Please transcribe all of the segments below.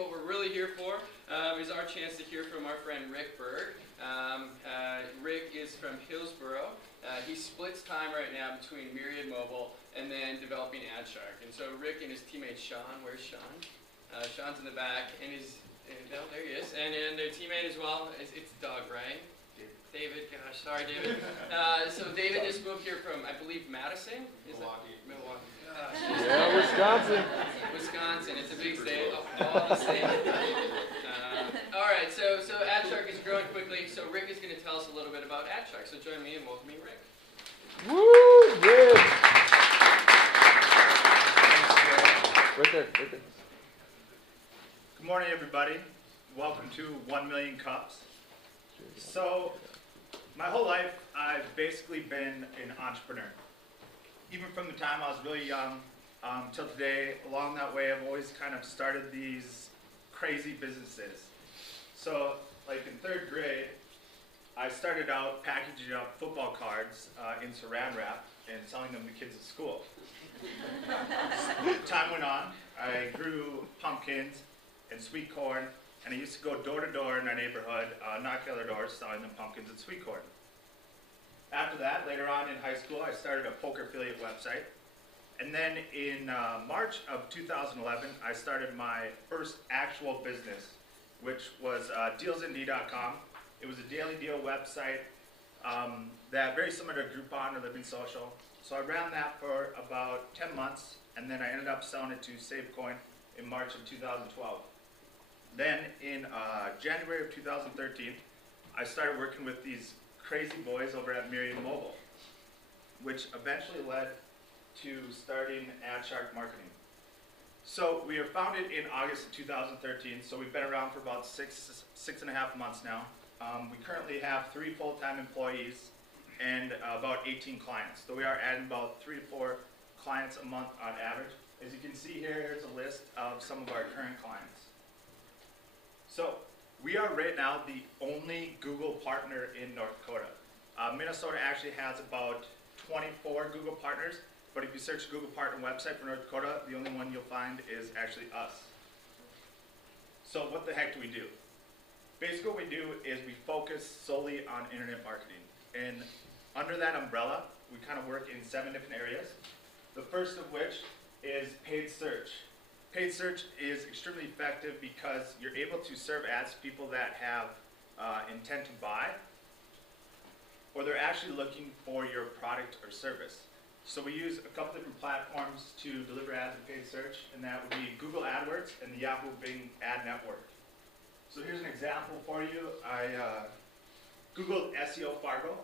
what we're really here for is our chance to hear from our friend Rick Berg. Rick is from Hillsboro. He splits time right now between Myriad Mobile and then developing AdShark. And so Rick and his teammate Sean, where's Sean? Sean's in the back, and oh, there he is. And their teammate as well, it's Doug, right? David, gosh, sorry, David. So David just moved here from, I believe, Madison? Milwaukee. Gosh. Yeah, Wisconsin. Wisconsin, it's a big state. All the state. All right, so AdShark is growing quickly. So Rick is going to tell us a little bit about AdShark. So join me in welcoming Rick. Woo! Good. Right there. Good morning, everybody. Welcome to 1 Million Cups. So, my whole life, I've basically been an entrepreneur. Even from the time I was really young till today, along that way, I've always kind of started these crazy businesses. So, like in 3rd grade, I started out packaging up football cards in saran wrap and selling them to kids at school. Time went on, I grew pumpkins and sweet corn, and I used to go door to door in our neighborhood, knock on their doors, selling them pumpkins and sweet corn. After that, later on in high school, I started a poker affiliate website. And then in March of 2011, I started my first actual business, which was dealsindy.com. It was a daily deal website that very similar to Groupon or Living Social. So I ran that for about 10 months, and then I ended up selling it to SaveCoin in March of 2012. Then in January of 2013, I started working with these crazy boys over at Million Mobile, which eventually led to starting AdShark Marketing. So we were founded in August of 2013, so we've been around for about six and a half months now. We currently have 3 full-time employees and about 18 clients. So we are adding about 3 to 4 clients a month on average. As you can see here, here's a list of some of our current clients. So we are right now the only Google partner in North Dakota. Minnesota actually has about 24 Google partners, but if you search the Google partner website for North Dakota, the only one you'll find is actually us. So what the heck do we do? Basically what we do is we focus solely on internet marketing. And under that umbrella, we kind of work in 7 different areas. The first of which is paid search. Paid search is extremely effective because you're able to serve ads to people that have intent to buy, or they're actually looking for your product or service. So we use a couple different platforms to deliver ads in paid search, and that would be Google AdWords and the Yahoo Bing Ad Network. So here's an example for you. I Googled SEO Fargo,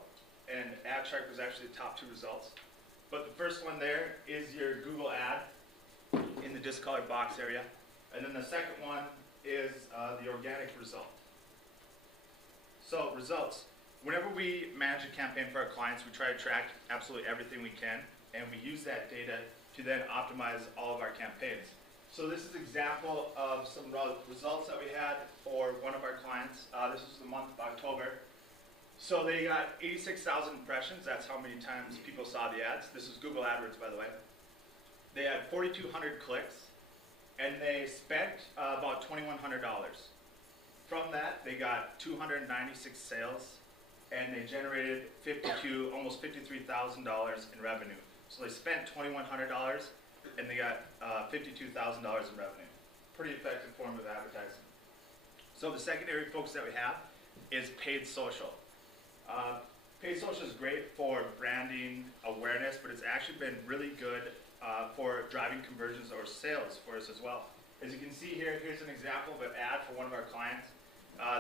and AdShark was actually the top 2 results. But the first one there is your Google ad in the discolored box area. And then the second one is the organic result. So results. Whenever we manage a campaign for our clients, we try to track absolutely everything we can, and we use that data to then optimize all of our campaigns. So this is an example of some results that we had for one of our clients. This was the month of October. So they got 86,000 impressions. That's how many times people saw the ads. This is Google AdWords, by the way. They had 4,200 clicks, and they spent about $2,100. From that, they got 296 sales, and they generated almost $53,000 in revenue. So they spent $2,100, and they got $52,000 in revenue. Pretty effective form of advertising. So the second area of focus that we have is paid social. Paid social is great for branding awareness, but it's actually been really good for driving conversions or sales for us as well. As you can see here, here's an example of an ad for one of our clients.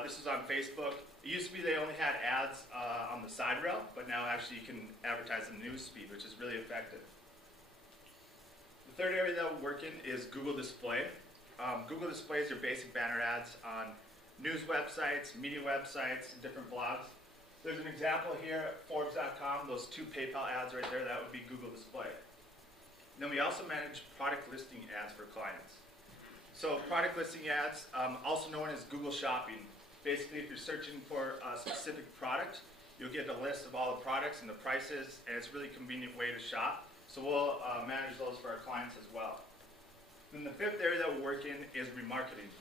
This is on Facebook. It used to be they only had ads on the side rail, but now actually you can advertise in the news feed, which is really effective. The third area that we work in is Google Display. Google Display is your basic banner ads on news websites, media websites, different blogs. There's an example here at Forbes.com, those 2 PayPal ads right there, that would be Google Display. And then we also manage product listing ads for clients. So product listing ads, also known as Google Shopping. Basically, if you're searching for a specific product, you'll get a list of all the products and the prices, and it's a really convenient way to shop. So we'll manage those for our clients as well. Then the 5th area that we work in is remarketing.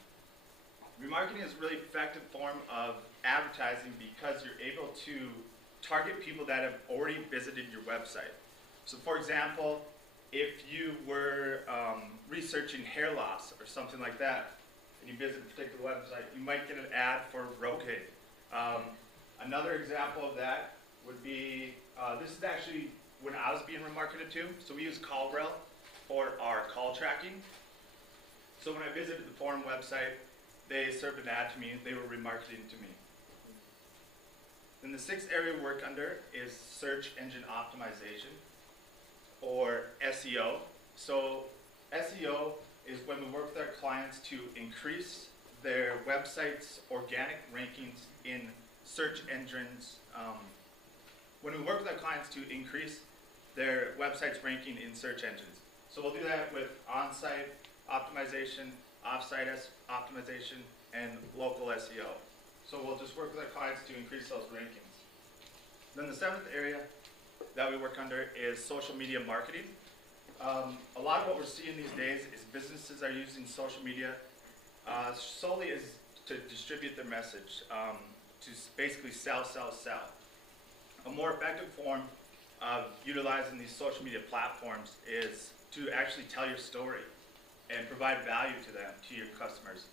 Remarketing is a really effective form of advertising because you're able to target people that have already visited your website. So for example, if you were researching hair loss or something like that, and you visit a particular website, you might get an ad for Rogaine. Another example of that would be, this is actually when I was being remarketed to. So we use CallRail for our call tracking. So when I visited the forum website, they served an ad to me, they were remarketing to me. Then the sixth area we work under is search engine optimization, or SEO. So SEO is when we work with our clients to increase their website's organic rankings in search engines. When we work with our clients to increase their website's ranking in search engines. So we'll do that with on-site optimization, off-site optimization, and local SEO. So we'll just work with our clients to increase those rankings. Then the seventh area that we work under is social media marketing. A lot of what we're seeing these days is businesses are using social media solely as to distribute their message, to basically sell. A more effective form of utilizing these social media platforms is to actually tell your story and provide value to them, to your customers,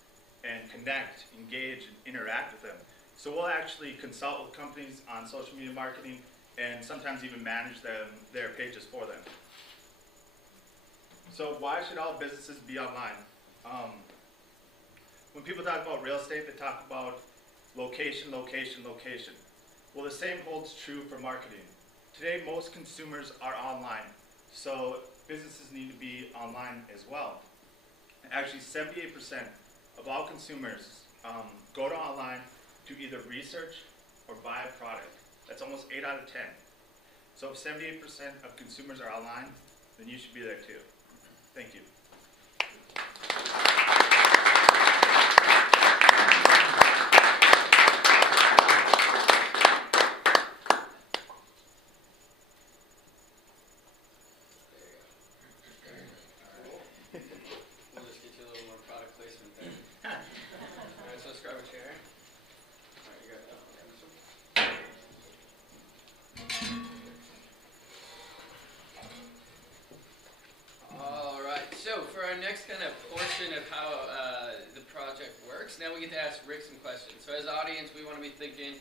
and connect, engage, and interact with them. So we'll actually consult with companies on social media marketing and sometimes even manage their pages for them. So why should all businesses be online? When people talk about real estate, they talk about location. Well, the same holds true for marketing. Today, most consumers are online, so businesses need to be online as well. Actually, 78% of all consumers go to online to either research or buy a product. That's almost 8 out of 10. So if 78% of consumers are online, then you should be there too. Thank you. We'll just get you a little more product placement there. Alright, so let's grab a chair. Alright, you got that one. Alright, so for our next kind of portion of how the project works, now we get to ask Rick some questions. So as audience, we want to be thinking,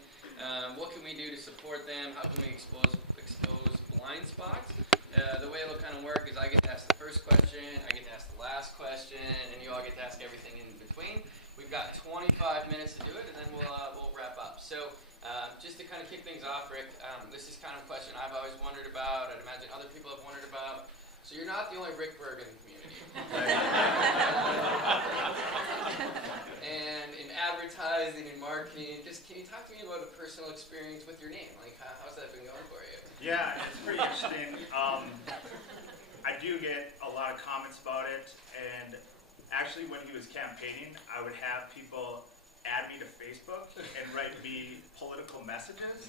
what can we do to support them? How can we expose blind spots? The way it'll kind of work is I get to ask the first question, I get to ask the last question, and you all get to ask everything in between. We've got 25 minutes to do it, and then we'll wrap up. So just to kind of kick things off, Rick, this is kind of a question I've always wondered about. I'd imagine other people have wondered about. So you're not the only Rick Berg in the community. And in advertising and marketing, just can you talk to me about a personal experience with your name? Like, how's that been going for you? Yeah, it's pretty interesting. I do get a lot of comments about it, and actually when he was campaigning, I would have people add me to Facebook and write me political messages.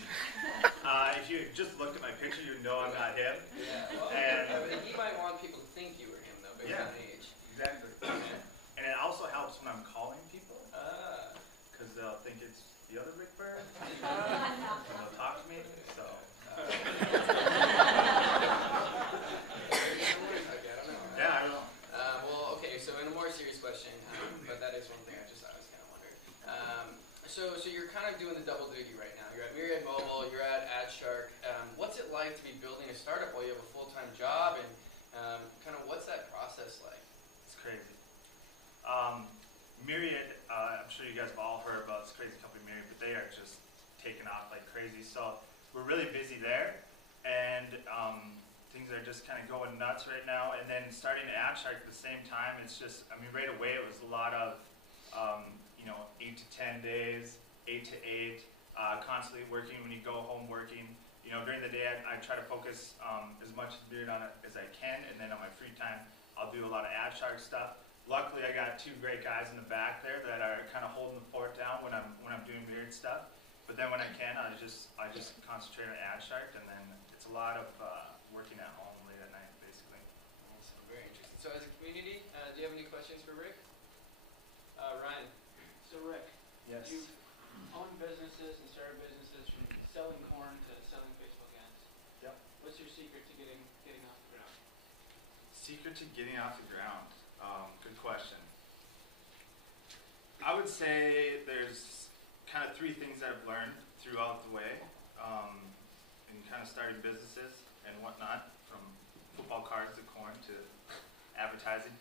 If you just looked at my picture, you'd know I'm not him. Yeah, well, And he might want people to think you were him, though, based on age. Exactly. And it also helps when I'm calling people, because they'll think it's the other Rick Berg, and they'll talk to me, so. Yeah, I don't know. Well, okay, so in a more serious question, but that is one thing I was kind of wondering. So you're kind of doing the double duty right now. You're at Myriad Mobile, you're at AdShark. What's it like to be building a startup while you have a full-time job, and kind of what's that process like? It's crazy. Myriad, I'm sure you guys have all heard about this crazy company Myriad, but they are just taking off like crazy. So we're really busy there, and things are just kind of going nuts right now. And then starting AdShark at the same time, it's just, I mean, right away it was a lot of, 8 to 10 days, 8 to 8, constantly working. When you go home working, during the day I try to focus as much as Myriad on it as I can, and then on my free time I'll do a lot of AdShark stuff. Luckily, I got 2 great guys in the back there that are kind of holding the fort down when I'm doing Myriad stuff. But then when I can, I just concentrate on AdShark, and then it's a lot of working at home late at night, basically. Awesome, very interesting. So as a community, do you have any questions for Rick? Ryan. So Rick, Yes. you've owned businesses and started businesses from selling corn to selling Facebook ads. Yep. What's your secret to getting off the ground? Secret to getting off the ground. Good question. I would say there's kind of three things that I've learned throughout the way in kind of starting businesses and whatnot, from football cards to corn to advertising.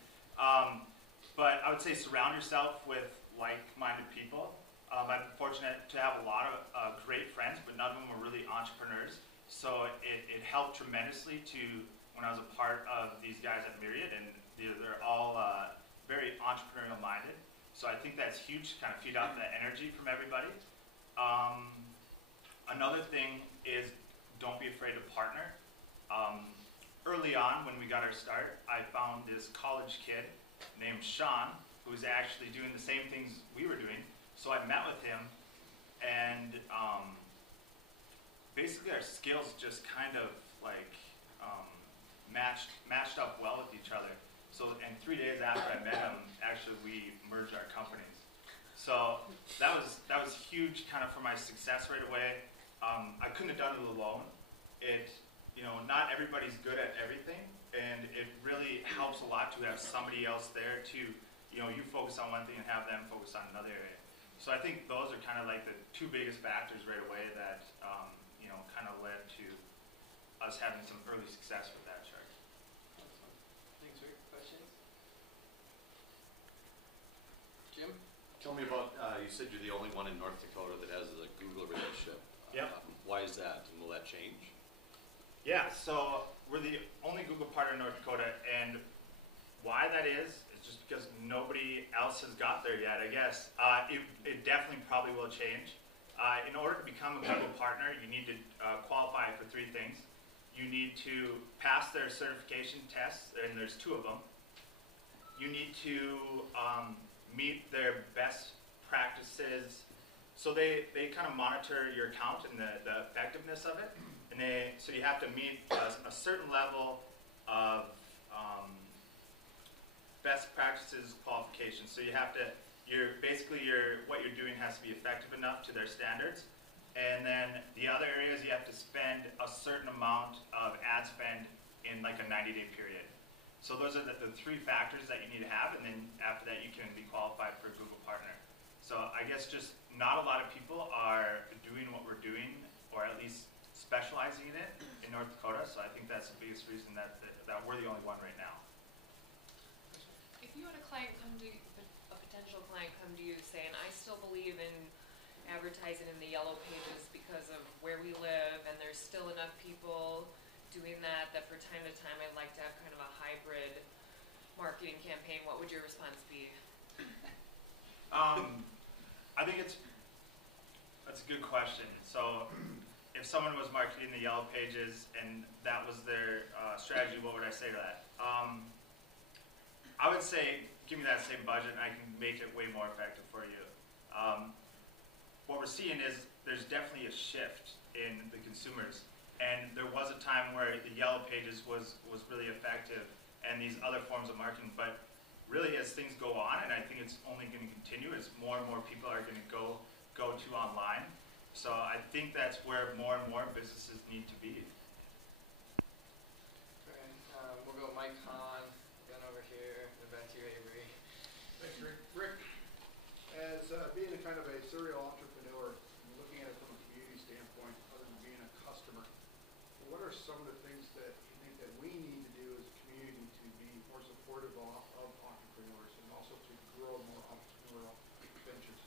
But I would say surround yourself with like-minded people. I've been fortunate to have a lot of great friends, but none of them were really entrepreneurs. So it helped tremendously when I was a part of these guys at Myriad, and they're all very entrepreneurial minded. So I think that's huge to kind of feed off that energy from everybody. Another thing is don't be afraid to partner. Early on when we got our start, I found this college kid named Sean who was actually doing the same things we were doing. So I met with him, and basically our skills just kind of like matched up well with each other. So, and 3 days after I met him, actually we merged our companies. So that was huge kind of for my success right away. I couldn't have done it alone. Not everybody's good at everything, and it really helps a lot to have somebody else there to, you focus on one thing and have them focus on another area. So I think those are kind of like the two biggest factors right away that, kind of led to us having some early success with AdShark. Thanks, Rick. Questions? Jim? Tell me about, you said you're the only one in North Dakota that has a Google relationship. Yep. Why is that, and will that change? Yeah, so we're the only Google partner in North Dakota, and why that is just because nobody else has got there yet, I guess. It definitely probably will change. In order to become a Google partner, you need to qualify for three things. You need to pass their certification tests, and there's 2 of them. You need to meet their best practices. So they kind of monitor your account and the effectiveness of it. And so you have to meet a certain level of best practices qualifications. So you have to, what you're doing has to be effective enough to their standards. And then the other areas, you have to spend a certain amount of ad spend in like a 90-day period. So those are the 3 factors that you need to have, and then after that you can be qualified for a Google partner. So I guess just not a lot of people are doing what we're doing, or at least specializing in it in North Dakota. So I think that's the biggest reason that we're the only one right now. If you had a potential client come to you saying, I still believe in advertising in the yellow pages because of where we live, and there's still enough people doing that for time to time I'd like to have kind of a hybrid marketing campaign, what would your response be? I think that's a good question. So if someone was marketing the yellow pages and that was their strategy, what would I say to that? I would say, give me that same budget and I can make it way more effective for you. What we're seeing is there's definitely a shift in the consumers. And there was a time where the yellow pages was really effective and these other forms of marketing. But really, as things go on, and I think it's only going to continue, as more and more people are going to go to online. So I think that's where more and more businesses need to be. We'll go Mike Hahn, then over here, and back to you, Avery. Thanks, Rick. Rick, as being a kind of a serial entrepreneur, looking at it from a community standpoint, other than being a customer, what are some of the things that you think that we need to do as a community to be more supportive of entrepreneurs and also to grow more entrepreneurial ventures?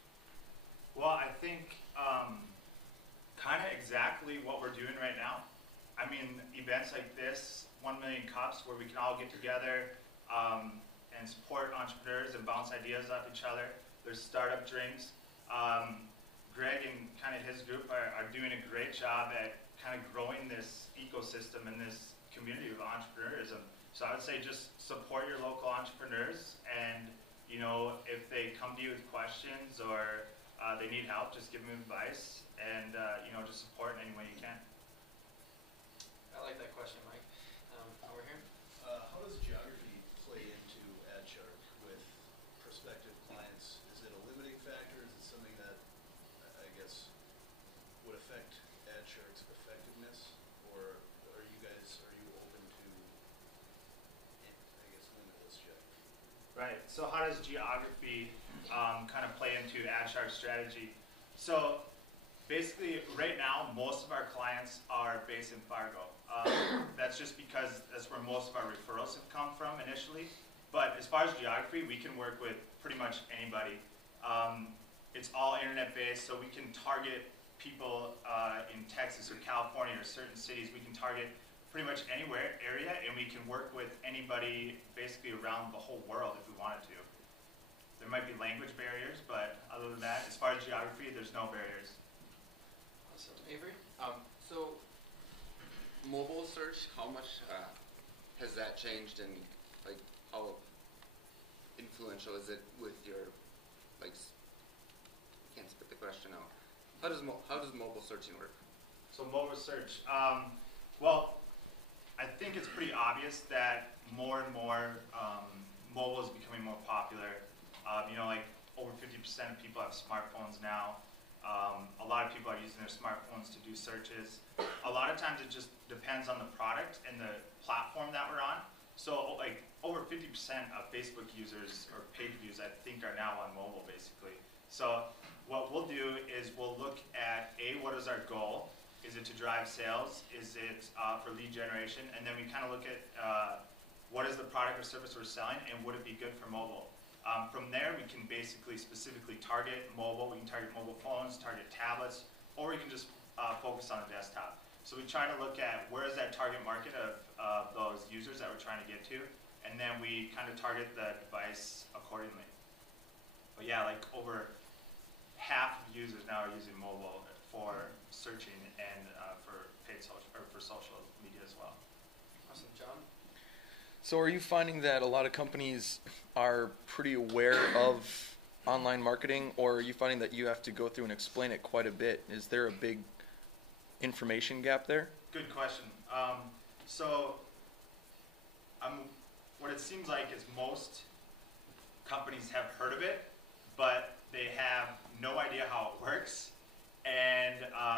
Well, I think kind of exactly what we're doing right now. I mean, events like this, 1 Million Cups, where we can all get together and support entrepreneurs and bounce ideas off each other. There's startup drinks. Greg and kind of his group are doing a great job at kind of growing this ecosystem and this community of entrepreneurism. So I would say just support your local entrepreneurs, and if they come to you with questions or they need help, just give them advice, and just support in any way you can. I like that question, Mike. Over here. How does geography play into AdShark with prospective clients? Is it a limiting factor? affect AdShark's effectiveness, or are you open to, I guess, limitless, Jeff? Right. So how does geography kind of play into AdShark's strategy? So basically, right now, most of our clients are based in Fargo. That's just because that's where most of our referrals have come from initially. But as far as geography, we can work with pretty much anybody. It's all internet-based, so we can target people in Texas or California or certain cities. We can target pretty much anywhere area, and we can work with anybody basically around the whole world if we wanted to. There might be language barriers, but other than that, as far as geography, there's no barriers. Awesome. Avery? So, mobile search, how much has that changed, and like how influential is it with your, like, I can't spit the question out. How does mobile searching work? So mobile search, well, I think it's pretty obvious that more and more mobile is becoming more popular. You know, like over 50% of people have smartphones now. A lot of people are using their smartphones to do searches. A lot of times it just depends on the product and the platform that we're on. So like over 50% of Facebook users or page views I think are now on mobile basically. So what we'll do is we'll look at what is our goal? Is it to drive sales? Is it for lead generation? And then we kind of look at what is the product or service we're selling and would it be good for mobile? From there, we can basically specifically target mobile. We can target mobile phones, target tablets, or we can just focus on a desktop. So we try to look at where is that target market of those users that we're trying to get to, and then we kind of target the device accordingly. But yeah, like over half of users now are using mobile for searching and for paid social or for social media as well. Awesome, John. So are you finding that a lot of companies are pretty aware of online marketing, or are you finding that you have to go through and explain it quite a bit? Is there a big information gap there? Good question. What it seems like is most companies have heard of it, but they have no idea how it works, and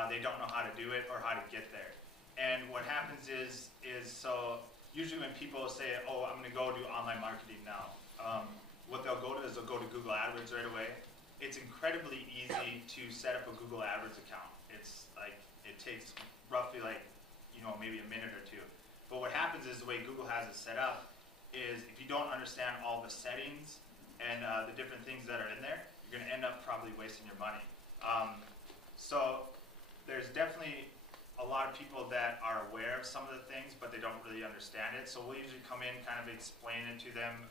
they don't know how to do it or how to get there. And what happens is so usually when people say, oh, I'm going to go do online marketing now, what they'll go to is they'll go to Google AdWords right away. It's incredibly easy to set up a Google AdWords account. It's like, it takes roughly like, maybe a minute or two. But what happens is the way Google has it set up is if you don't understand all the settings and the different things that are in there, you're going to end up probably wasting your money. So there's definitely a lot of people that are aware of some of the things, but they don't really understand it. So we'll usually come in, kind of explain it to them.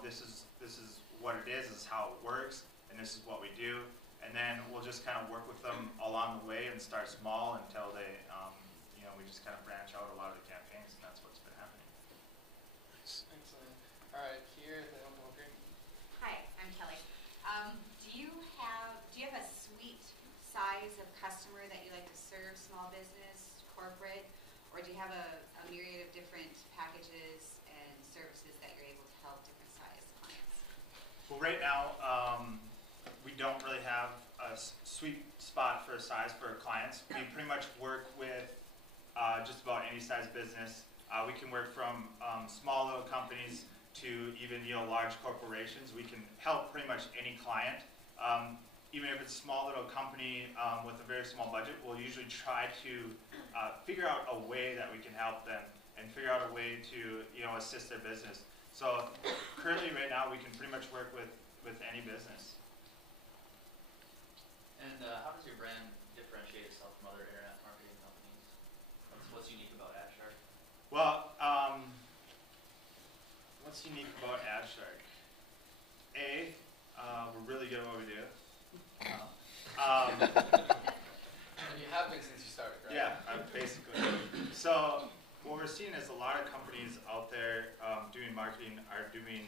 This is what it is how it works, and this is what we do. And then we'll just kind of work with them along the way and start small until they, we just kind of branch out a lot of the campaigns, and that's what's been happening. Excellent. All right, here, the okay. Hi, I'm Kelly. Do you have a sweet size of customer that you like to serve, small business, corporate, or do you have a myriad of different packages and services that you're able to help different size clients? Well, right now, we don't really have a sweet spot for a size for our clients. We pretty much work with just about any size business. We can work from small little companies to even large corporations. We can help pretty much any client. Even if it's a small little company with a very small budget, we'll usually try to figure out a way that we can help them and figure out a way to assist their business. So currently right now we can pretty much work with any business. And how does your brand differentiate itself from other internet marketing companies? What's unique about AdShark? Well, what's unique about AdShark? We're really good at what we do. And you have been since you started, right? Yeah, basically. So what we're seeing is a lot of companies out there doing marketing are doing,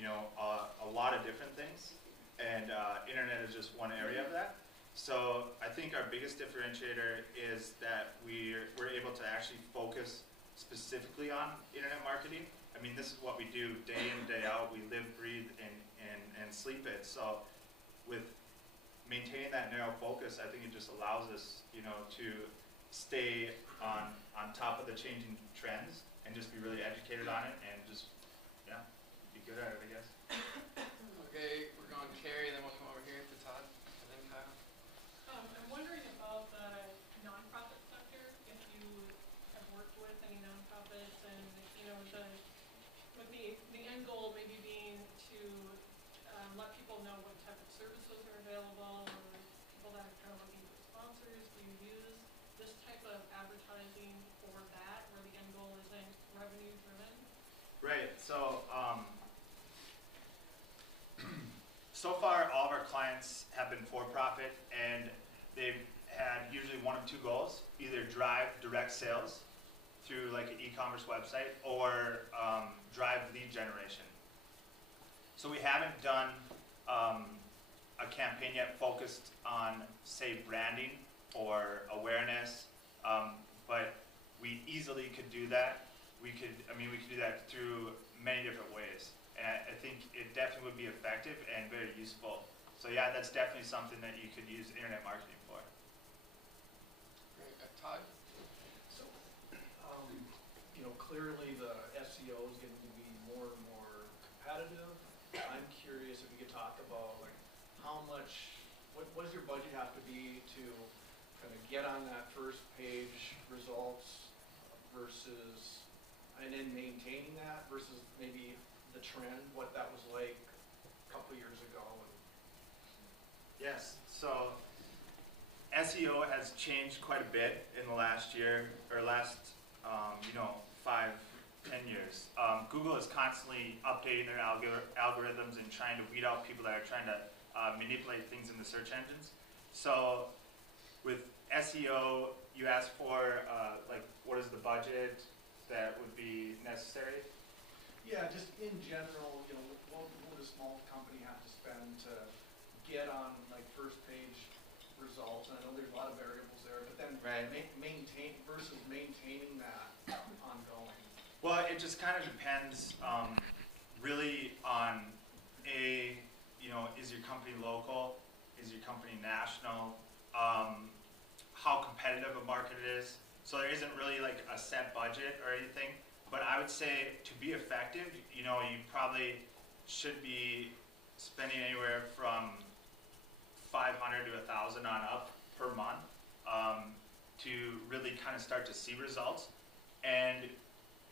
a lot of different things, and internet is just one area of that. So I think our biggest differentiator is that we're able to actually focus specifically on internet marketing. I mean, this is what we do day in, day out. We live, breathe, and sleep it. So with maintaining that narrow focus, I think it just allows us, you know, to stay on top of the changing trends and just be really educated on it and just, yeah, be good at it, I guess. Okay, we're going Carrie, then we'll come over here to Todd, and then Kyle. I'm wondering about the nonprofit sector, if you have worked with any nonprofits and, you know, with the end goal maybe being to let people know what type of services are available, or people that are kind of looking for sponsors. Do you use this type of advertising for that, where the end goal isn't revenue driven? Right, so so far all of our clients have been for-profit, and they've had usually one of two goals: either drive direct sales through like an e-commerce website, or drive lead generation. So we haven't done a campaign yet focused on, say, branding or awareness, but we easily could do that. We could do that through many different ways, and I think it definitely would be effective and very useful. So yeah, that's definitely something that you could use internet marketing for. Great, Todd. So, you know, clearly the SEO is getting to be more and more competitive. I'm curious if you could talk about like how much, what does your budget have to be to kind of get on that first page results versus, and then maintaining that versus maybe the trend, what that was like a couple years ago. Yes, so SEO has changed quite a bit in the last year, or last, 5-10 years. Google is constantly updating their algorithms and trying to weed out people that are trying to manipulate things in the search engines. So with SEO, you ask for what is the budget that would be necessary? Yeah, just in general, you know, what would a small company have to spend to get on like first page results? And I know there's a lot of variables there, but then maintain versus maintaining that ongoing. Well, it just kind of depends really on is your company local? Is your company national? How competitive a market it is. So there isn't really like a set budget or anything, but I would say to be effective, you probably should be spending anywhere from $500 to $1,000 on up per month to really kind of start to see results. And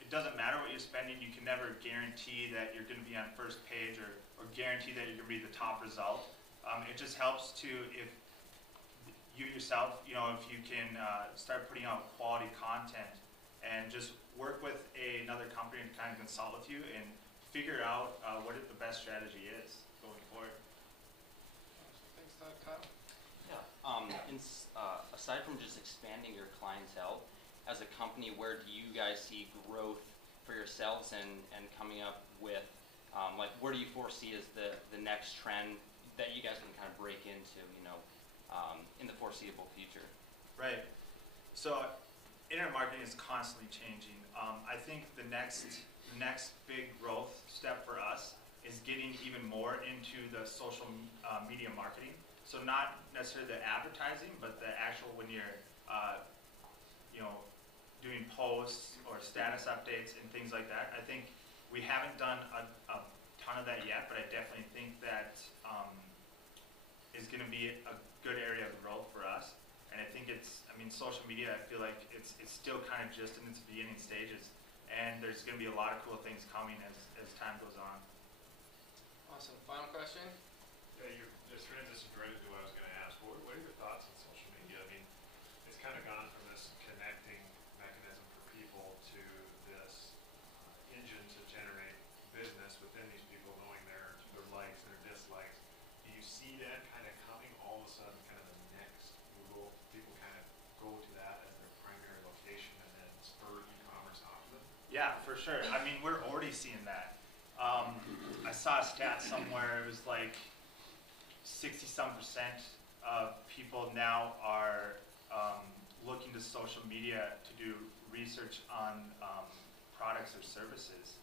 it doesn't matter what you're spending, you can never guarantee that you're going to be on first page or guarantee that you're going to be the top result. It just helps to, if you yourself, if you can start putting out quality content and just work with another company to kind of consult with you and figure out what the best strategy is going forward. Thanks, Todd. Kyle? Yeah. Aside from just expanding your clientele, as a company, where do you guys see growth for yourselves and coming up with, where do you foresee as the next trend that you guys can kind of break into, in the foreseeable future? Right. So internet marketing is constantly changing. I think the next big growth step for us is getting even more into the social media marketing. So not necessarily the advertising, but the actual when you're doing posts or status updates and things like that. I think we haven't done a ton of that yet, but I definitely think that is going to be a good area of growth for us. And I think social media, I feel like it's still kind of just in its beginning stages. And there's going to be a lot of cool things coming as time goes on. Awesome. Final question? Yeah, you just transitioned right into what I was going to ask. What are your thoughts on social media? I mean, it's kind of gone from this connecting mechanism for people to this engine to generate business within these people, knowing their likes, their dislikes. Do you see that kind of coming all of a sudden, kind of the next Google? People kind of go to that as their primary location and then spur e-commerce off of it? Yeah, for sure. I mean, we're already seeing that. I saw a stat somewhere, it was like 60-some% of people now are looking to social media to do research on products or services.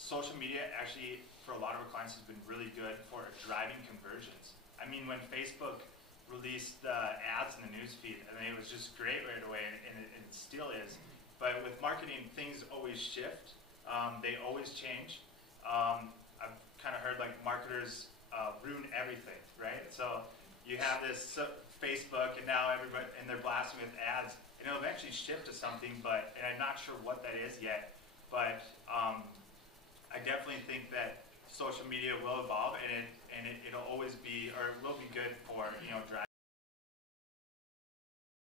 Social media actually, for a lot of our clients, has been really good for driving conversions. I mean, when Facebook released the ads in the newsfeed, I mean, it was just great right away, and it still is. But with marketing, things always shift. They always change. I've kind of heard like marketers ruin everything, right? So you have this Facebook, and now everybody, and they're blasting with ads, and it'll eventually shift to something, and I'm not sure what that is yet. But I definitely think that social media will evolve, and it'll always be, or will be good for, driving